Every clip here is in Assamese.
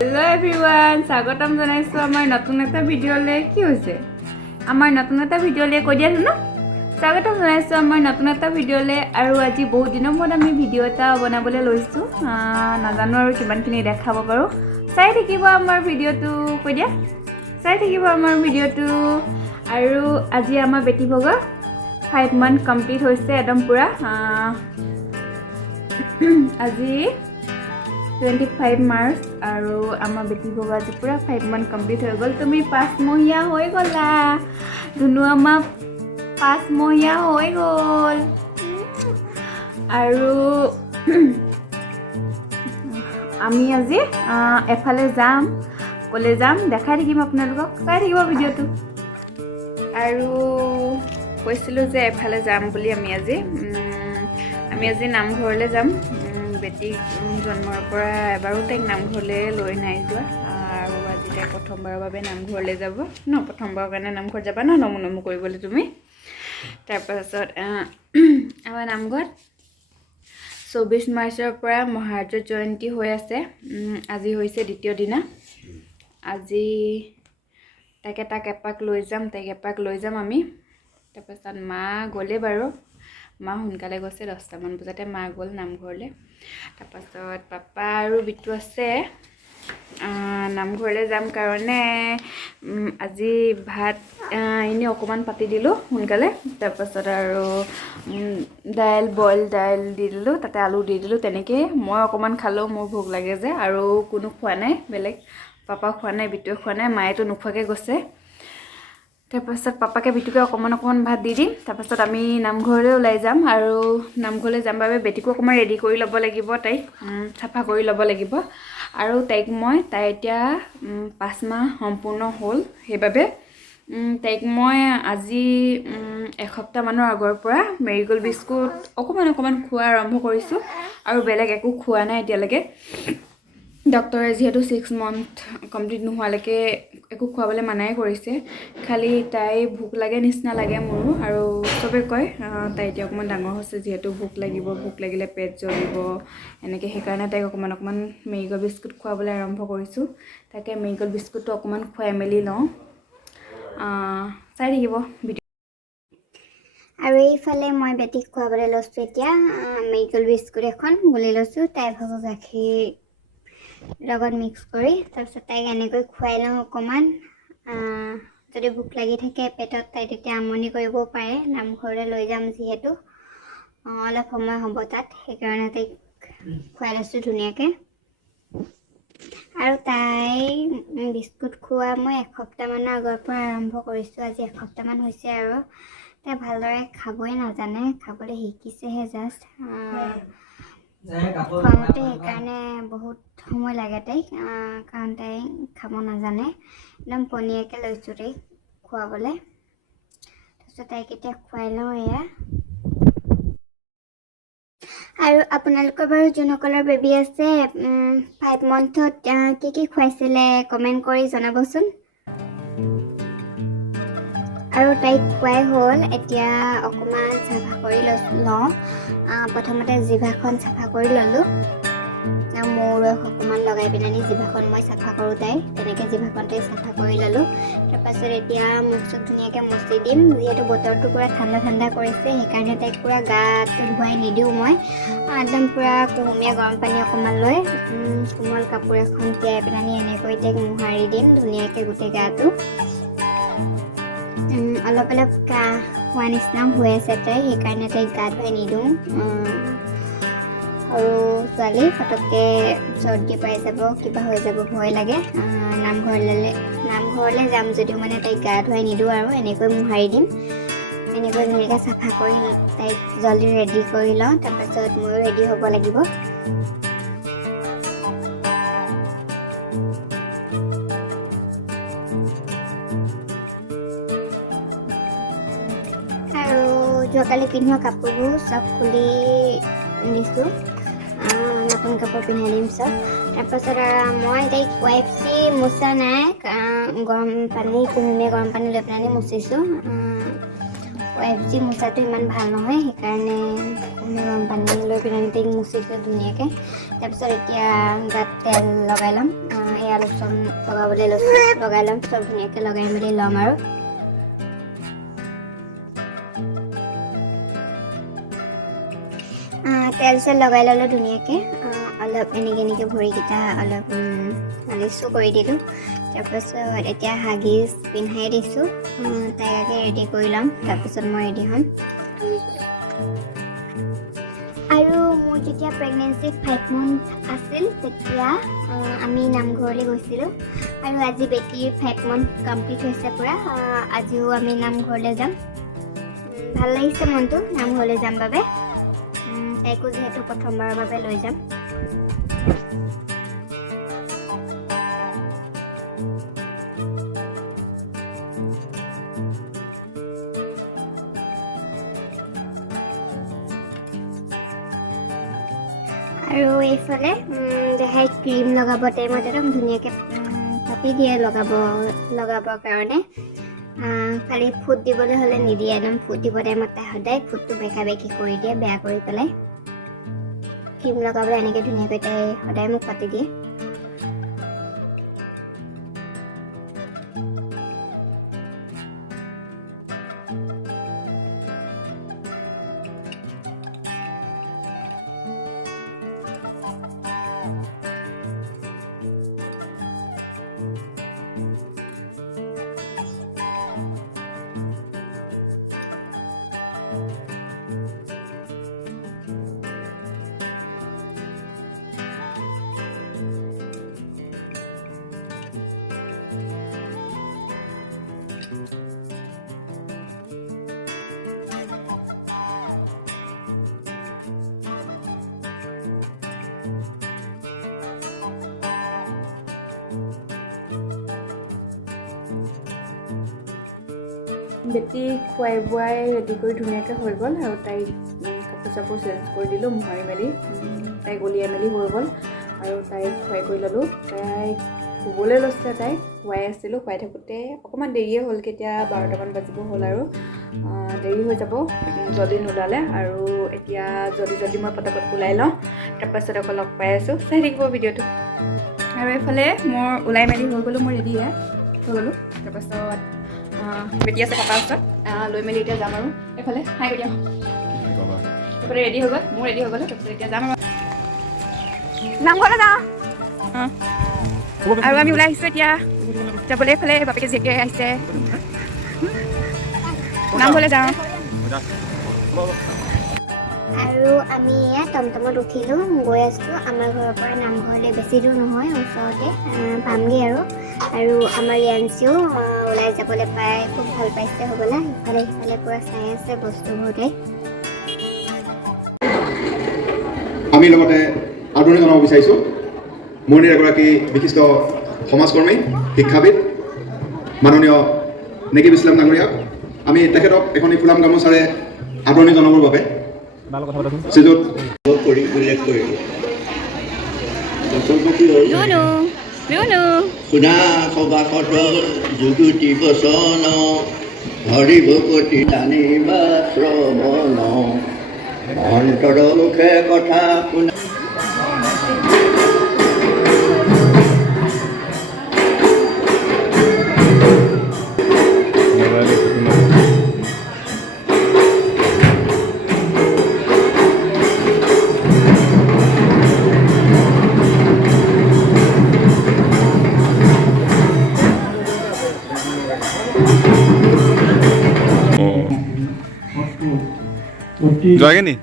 Hello everyone, স্বাগতম জনাইছো আমাৰ নতুন এটা ভিডিঅ'লে কি হৈছে আমাৰ নতুন এটা ভিডিঅ'লে কৈ দিয়া ন স্বাগতম জনাইছো আমাৰ নতুন এটা ভিডিঅ'লে আৰু আজি বহুত দিনৰ মূৰত আমি ভিডিঅ' এটা বনাবলৈ লৈছো নাজানো আৰু কিমানখিনি দেখাব পাৰো চাই থাকিব আমাৰ ভিডিঅ'টো কৈ দিয়া চাই থাকিব আমাৰ ভিডিঅ'টো আৰু আজি আমাৰ বেটি ভগা 5 months কমপ্লিট হৈছে একদম পুৰা আজি 25 March আৰু আমাৰ বেটি ভগা আজি পুৰা 5 months কমপ্লিট হৈ গ'ল তুমি 5 মহীয়া হৈ গ'লা দুনু আমাৰ 5 মহীয়া হৈ গ'ল আৰু আমি আজি এফালে যাম কলে যাম দেখাই থাকিম আপোনালোকক চাই থাকিব ভিডিঅ'টো আৰু কৈছিলোঁ যে এফালে যাম বুলি আমি আজি নামঘৰলৈ যাম বেটি জন্মৰ পৰা এবাৰো তাইক নামঘৰলৈ লৈ নাই যোৱা আৰু আজি তাই প্ৰথমবাৰৰ বাবে নামঘৰলৈ যাব ন প্ৰথমবাৰৰ কাৰণে নামঘৰ যাবা ন নমু কৰিবলৈ তুমি তাৰপাছত আমাৰ নামঘৰত 24 মাৰ্চৰ পৰা মহাৰাজ জয়ন্তী হৈ আছে আজি হৈছে দ্বিতীয় দিনা আজি তাইক এপাক লৈ যাম আমি তাৰপাছত মা গ'লে বাৰু মা সোনকালে গৈছে 10টামান বজাতে মা গ'ল নামঘৰলৈ তাৰপাছত পাপা আৰু বিটু আছে নামঘৰলৈ যাম কাৰণে আজি ভাত এনেই অকণমান পাতি দিলোঁ সোনকালে তাৰপাছত আৰু বইল দাইল দি দিলোঁ তাতে আলু দি দিলোঁ তেনেকৈ মই অকণমান খালোঁ মোৰ ভোক লাগে যে আৰু কোনো খোৱা নাই বেলেগ পাপা খোৱা নাই বিটুৱে খোৱা নাই মায়েতো নোখোৱাকৈ গৈছে তাৰপাছত পাপাকে বিটুকে অকণমান ভাত দি দিম তাৰপাছত আমি নামঘৰলৈ ওলাই যাম আৰু নামঘৰলৈ যাম বাবে বেটিকো অকণমান ৰেডি কৰি ল'ব লাগিব তাইক চাফা কৰি ল'ব লাগিব আৰু তাই এতিয়া 5 মাহ সম্পূৰ্ণ হ'ল সেইবাবে তাইক মই আজি এসপ্তাহমানৰ আগৰ পৰা মেৰিগ'ল্ড বিস্কুট অকণমান খোৱা আৰম্ভ কৰিছোঁ আৰু বেলেগ একো খোৱা নাই এতিয়ালৈকে ডক্টৰে যিহেতু 6 months কমপ্লিট নোহোৱালৈকে একো খুৱাবলৈ মানাই কৰিছে খালি তাই ভোক লাগে নিচিনা লাগে মোৰো আৰু চবে কয় তাই এতিয়া অকণমান ডাঙৰ হৈছে যিহেতু ভোক লাগিলে পেট জ্বলিব এনেকৈ সেইকাৰণে তাইক অকণমান মেৰিগ'ল্ড বিস্কুট খুৱাবলৈ আৰম্ভ কৰিছোঁ তাকে মেৰিগ'ল্ড বিস্কুটটো অকণমান খুৱাই মেলি লওঁ চাই থাকিব ভিডিঅ' আৰু এইফালে মই বেটিক খুৱাবলৈ লৈছোঁ এতিয়া মেৰিগ'ল্ড বিস্কুট এখন গুলি লৈছোঁ তাই ভাগৰ গাখীৰ লগত মিক্স কৰি তাৰপিছত তাইক এনেকৈ খুৱাই লওঁ অকণমান যদি ভোক লাগি থাকে পেটত তাই তেতিয়া আমনি কৰিব পাৰে নামঘৰলৈ লৈ যাম যিহেতু অলপ সময় হ'ব তাত সেইকাৰণে তাইক খুৱাই লৈছোঁ ধুনীয়াকৈ আৰু তাই বিস্কুট খোৱা মই এসপ্তাহমানৰ আগৰ পৰা আৰম্ভ কৰিছোঁ আজি এসপ্তাহমান হৈছে আৰু তাই ভালদৰে খাবই নাজানে খাবলৈ শিকিছেহে জাষ্ট খোৱাওঁতে সেইকাৰণে বহুত সময় লাগে তাইক কাৰণ তাই খাব নাজানে একদম পনীয়াকৈ লৈছোঁ তাইক খুৱাবলৈ তাৰপিছত তাইক এতিয়া খুৱাই লওঁ এয়া আৰু আপোনালোকৰ বাৰু যোনসকলৰ বেবী আছে 5 monthত কি খুৱাইছিলে কমেণ্ট কৰি জনাবচোন আৰু তাইক খুৱাই হ'ল এতিয়া অকণমান চাফা কৰি লওঁ প্ৰথমতে জিভাখন চাফা কৰি ল'লোঁ মূৰ অকণমান লগাই পিনে জিভাখন মই চাফা কৰোঁ তেনেকৈ জিভাখন তাই চাফা কৰি ল'লোঁ তাৰপাছত এতিয়া মুখ চুখ ধুনীয়াকৈ মচি দিম যিহেতু বতৰটো পূৰা ঠাণ্ডা কৰিছে সেইকাৰণে তাইক পূৰা গাটো ধুৱাই নিদিওঁ মই একদম পূৰা কুহুমীয়া গৰম পানী অকণমান লৈ কোমল কাপোৰ এখন তিয়াই পিনে এনেকৈ তাইক মোহাৰি দিম ধুনীয়াকৈ গোটেই গাটো অলপ কাহ হোৱা নিচিনা হৈ আছে তাই সেইকাৰণে তাইক গা ধুৱাই নিদিওঁ আৰু ছোৱালী পটককৈ চৰ্দি পাই যাব কিবা হৈ যাব ভয় লাগে নামঘৰলৈ যাম যদিও মানে তাইক গা ধুৱাই নিদিওঁ আৰু এনেকৈ মোহাৰি দিম এনেকৈ ধুনীয়াকৈ চাফা কৰি তাইক জলদি ৰেডি কৰি লওঁ তাৰপাছত ময়ো ৰেডি হ'ব লাগিব আৰু যোৱাকালি পিন্ধোৱা কাপোৰবোৰ চব খুলি দিছোঁ নতুন কাপোৰ পিন্ধাই দিম চব তাৰপাছত মই তাইক ৱাইপচি মোচা নাই গৰম পানী কুহুমীয়া গৰম পানী লৈ পেলাই মুচিছোঁ ৱাইফজি মোচাটো ইমান ভাল নহয়, সেইকাৰণে পানী লৈ পিনে তাইক মুচিছোঁ ধুনীয়াকৈ। তাৰপিছত এতিয়া গাত তেল লগাই ল'ম, এয়া লোচন লগাবলৈ লৈছোঁ, লগাই ল'ম, চব ধুনীয়াকৈ লগাই মেলি ল'ম আৰু। তেল চেল লগাই ল'লোঁ ধুনীয়াকৈ, অলপ এনেকৈ ভৰিকেইটা অলপ মালিচো কৰি দিলোঁ। তাৰপাছত এতিয়া হাগিজ পিন্ধাই দিছোঁ, তাইক আগে ৰেডি কৰি ল'ম, তাৰপিছত মই ৰেডি হ'ম। আৰু মোৰ যেতিয়া প্ৰেগনেঞ্চি 5 months আছিল তেতিয়া আমি নামঘৰলৈ গৈছিলোঁ, আৰু আজি বেটিৰ 5 months কমপ্লিট হৈছে পূৰা। আজিও আমি নামঘৰলৈ যাম, ভাল লাগিছে মনটো নামঘৰলৈ যাম বাবে। তাইকো যিহেতু প্ৰথমবাৰৰ বাবে লৈ যাম। আৰু এইফালে দেহাই ক্ৰীম লগাব টাইমত একদম ধুনীয়াকৈ পাতি দিয়ে লগাবৰ কাৰণে। খালি ফুট দিবলৈ হ'লে নিদিয়ে, একদম ফুট দিব টাইমত তাই সদায় ফুটটো বেকা বেকি কৰি দিয়ে, বেয়া কৰি পেলাই। ক্ৰীম লগাবলৈ এনেকৈ ধুনীয়াকৈ তাই সদায় মোক পাতি দিয়ে। বেটি খুৱাই বোৱাই ৰেডি কৰি ধুনীয়াকৈ হৈ গ'ল, আৰু তাইক কাপোৰ চাপোৰ চেঞ্জ কৰি দিলোঁ, মোহাৰি মেলি তাইক উলিয়াই মেলি হৈ গ'ল, আৰু তাইক খুৱাই কৰি ল'লোঁ। তাইক শুবলৈ লৈছে, তাইক খুৱাই আছিলোঁ, খুৱাই থাকোঁতে অকণমান দেৰিয়ে হ'ল, কেতিয়া 12টামান বাজিব হ'ল, আৰু দেৰি হৈ যাব জলদি নোলালে। আৰু এতিয়া জলদি মই পটাপট ওলাই লওঁ, তাৰপাছত আকৌ লগ পাই আছোঁ, চাই থাকিব ভিডিঅ'টো। আৰু এইফালে মোৰ ওলাই মেলি হৈ গ'লোঁ, মই ৰেডি হৈ গ'লোঁ। তাৰপাছত বেটি আছে পাপাৰ ওচৰত, লৈ মেলি এতিয়া যাম আৰু এইফালে হাই কৰি দিওঁ। এইফালে ৰেডি হৈ গ'ল, মোৰ ৰেডি হৈ গ'লোঁ, তাৰপিছত এতিয়া যাম আৰু নামঘৰলৈ যাওঁ। আৰু আমি ওলাই আহিছোঁ এতিয়া যাবলৈ, এইফালে বাপেকে জীয়েকে আহিছে, নামঘৰলৈ যাওঁ। আৰু আমি এয়া টমটমত উঠিলোঁ, গৈ আছোঁ আমাৰ ঘৰৰ পৰা নামঘৰলৈ। বেছি দূৰ নহয়, ওচৰতে পামগৈ আৰু আমাৰ ৰিয়াঞ্চিও ওলাই যাবলৈ পাই খুব ভাল পাইছে হ'বলা, ইফালে সিফালে পূৰা চাই আছে বস্তুবোৰ তাই। আমি লগতে আদৰণি জনাব বিচাৰিছোঁ মৰণিৰ এগৰাকী বিশিষ্ট সমাজকৰ্মী, শিক্ষাবিদ মাননীয় নেকিব ইছলাম ডাঙৰীয়াক। আমি তেখেতক এখন ফুলাম গামোচাৰে আদৰণি জনাবৰ বাবে শ্ৰীযুত উল্লেখ কৰিলোঁ। সুধা সবাসত যুগুতি বচন হৰি ভকতি টানিবা শ্ৰৱণ অন্তৰ মুখে কথা শুনা। জয়গে নি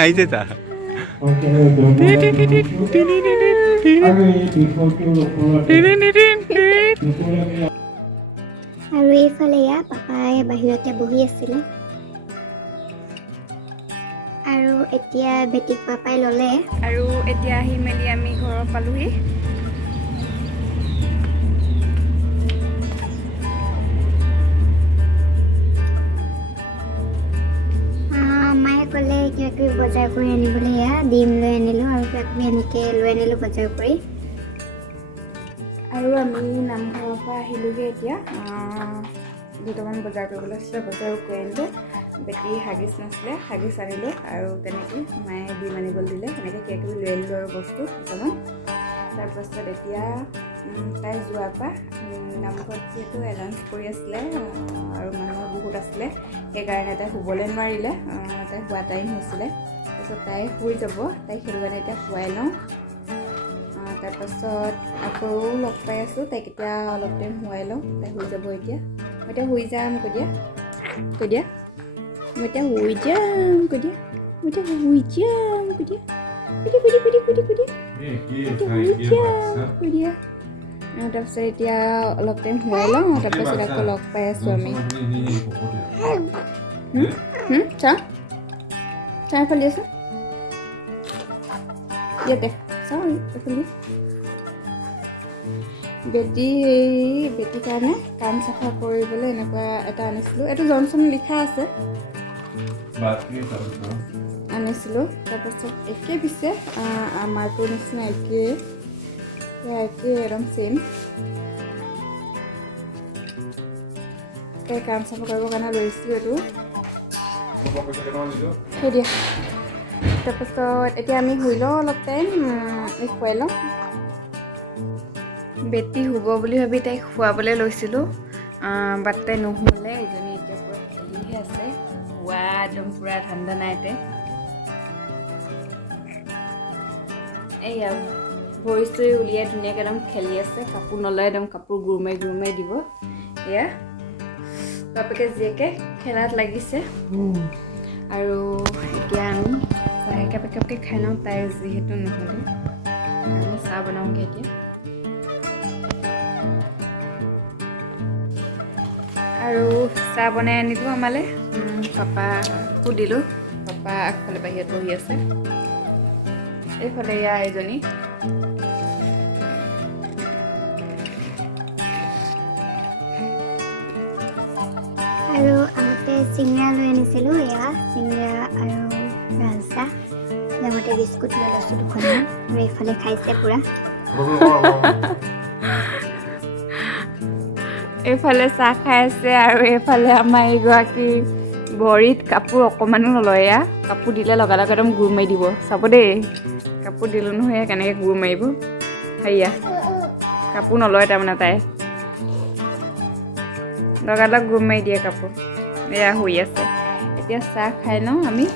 আহিছে তা আৰু এইফালে এয়া পাপাই বাহিৰতে বহি আছিলে, আৰু এতিয়া বেটিক পাপাই ল'লে। আৰু এতিয়া আহি মেলি আমি ঘৰত পালোহি। মায়ে ক'লে কিবা কিবি বজাৰ কৰি আনিবলৈ, এয়া ডিম লৈ আনিলোঁ আৰু কিবা কিবি এনেকৈ লৈ আনিলোঁ বজাৰ কৰি। আৰু আমি নামঘৰৰ পৰা আহিলোঁগৈ এতিয়া। দুটামান বজাৰ কৰিবলৈ আছিলে, বজাৰ কৰি আনিলোঁ। বেটি হাগিছ নাছিলে, হাগিছ আনিলোঁ আৰু তেনেকৈ মায়ে ডিম আনিবলৈ দিলে। তেনেকৈ কিবাকিবি লৈ আনিলোঁ আৰু বস্তু দুটামান। তাৰপাছত এতিয়া তাই যোৱাৰ পৰা নামঘৰত যিহেতু এনাউন্স কৰি আছিলে আৰু মানুহ বহুত আছিলে, সেইকাৰণে তাই শুবলৈ নোৱাৰিলে। তাই শুৱা টাইম হৈছিলে। তাৰপিছত তাই শুই যাব, তাইক সেইটো কাৰণে এতিয়া শুৱাই লওঁ। তাৰপাছত আকৌ লগ পাই আছোঁ, তাইক এতিয়া অলপ টাইম শুৱাই লওঁ। তাই শুই যাব এতিয়া। মই এতিয়া শুই যাম, কৈ দিয়া মই এতিয়া শুই যাম, কৈ দিয়া মই এতিয়া শুই যাম, কৈ দিয়া তাৰপিছত এতিয়া অলপ টাইম শুৱাই লওঁ, তাৰপিছত আকৌ লগ পাই আছোঁ আমি। চাহ ফালি আছোঁ ইয়াতে, চাওঁ এইফালি বেটিৰ কাৰণে কাণ চাফা কৰিবলৈ এনেকুৱা এটা আনিছিলোঁ। এইটো জনচন লিখা আছে, আনিছিলোঁ। তাৰপাছত একে পিছে আমাৰটোৰ নিচিনা একে একদম চেম। তাই কাণ চাফা কৰিবৰ কাৰণে লৈছিলোঁ এইটো। সেই দিয়া। তাৰপাছত এতিয়া আমি শুই লওঁ অলপ টাইম, শুৱাই লওঁ। বেটি শুব বুলি ভাবি তাইক শুৱাবলৈ লৈছিলোঁ, বাট তাই নুশুলে। ইজনী এতিয়া পূৰা খেলিহে আছে, শুৱা একদম পূৰা ঠাণ্ডা নাই তাই। এইয়া ভৰি চৰি উলিয়াই ধুনীয়াকৈ একদম খেলি আছে, কাপোৰ নলয়, একদম কাপোৰ গুৰমাই দিব। এয়া বাপেকে জীয়েকে খেলাত লাগিছে। আৰু এতিয়া আমি চাহ একাপকে খাই লওঁ, তাই যিহেতু নহ'লে। আমি চাহ বনাওঁগৈ এতিয়া। আৰু চাহ বনাই আনিলোঁ আমালৈ, পাপাকো দিলোঁ। পাপা আগফালে বাহিৰত বহি আছে, এইফালে এয়া এজনী। আৰু আহোঁতে চিঙৰা লৈ আনিছিলোঁ, এয়া চিঙৰা আৰু লাল চাহ, লগতে বিস্কুট লৈ লৈছোঁ দুখনমান। আৰু এইফালে খাইছে পূৰা। এইফালে চাহ খাই আছে আৰু এইফালে আমাৰ এইগৰাকী ভৰিত কাপোৰ অকণমানো নলয়। এয়া কাপোৰ দিলে লগালগ একদম গুৰ মাৰি দিব, চাব দেই। কাপোৰ দিলোঁ নহয়, কেনেকৈ গুৰ মাৰিব। সেয়া কাপোৰ নলয় তাৰমানে তাই, লগালগ গুৰ মাৰি দিয়ে কাপোৰ। এয়া শুই আছে। এতিয়া চাহ খাই লওঁ আমি।